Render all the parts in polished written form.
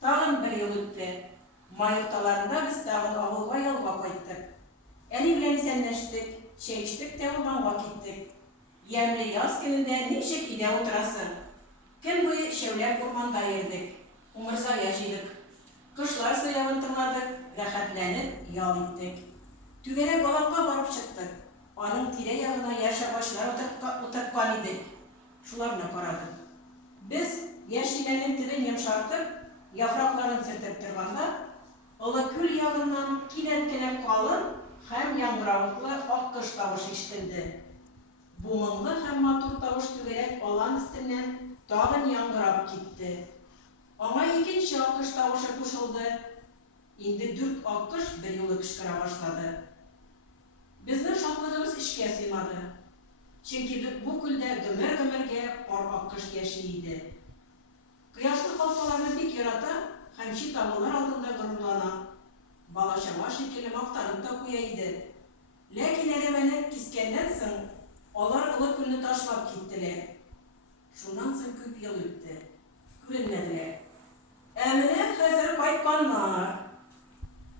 Tağın bir yıl ötті. May ortalarında biz tağın avulga yolga qayttık. Eli bilen senleştik, çay içtik de Urgan'a gittik. Yemli yaz gününde nişek ide oturasın. Gün boyu şevlep ormanda yerdik. Umurza yaşaydık. Kışlar sıyavın tırmadık, rahatlanıp yal ettik. Tügene Balat'a barıp çıktık. Onun tire yağına yaşa başlar oturtkan idik. Şularına karadık. Biz yaşlilerin tilini yumşartıp, yapraklarını sırtıp tırganda, ılı kül yağından kinet kalın, hem yangıravıklı akkış tavuş iştildi. Bu mınlı hem matur tavuş tügerek olan üstünden dağın yangırap gitti. Ama ikinci akkış tavuşa kuşuldu. İndi dört akkış bir yolu kışkıra başladı. Bizden şahlığımız işe sığmadı. Çünkü bu külde gömerge or akkış yaşaydı. Kıyaşlı halkalarını dik yarata, hemşi tavular altında gururlana. Balaşama şekilli maktanıp da kuyaydı. Lakin eremenip kiskenden soň olar ılı külünü taşlap gittiler. Şundan soň köp yıl ötdi. Görünmediler. Emine hazır qaytkanlar.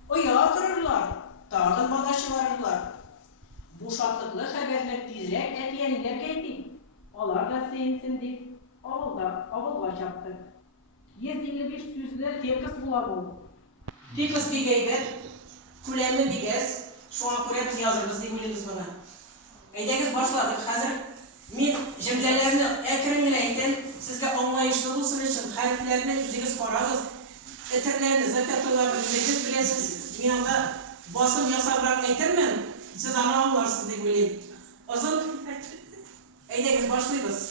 Oya dururlar, dağın balaşı varırlar. Bu şatlıklı haberler tezrek etyenler geldi. Olar da sevinsindik. Avulga çaptık. 155 süzlü tekis bulabı. Tekis bir geybet, külemli bir gez. Şu an kurep yazırız deyimiz bana. Eydeniz başladık. Hazır men cümlelerini ekranlaydım. Sizge anlayışlı olsun için harflerini yüzünüz koyarız. Eterlerini, zakatlarını yüzünüz bilesiniz. Men anda basım yasabırak aytırmın. Siz ana anlarsınız deyip bileyim. O zaman eydeniz başlayız.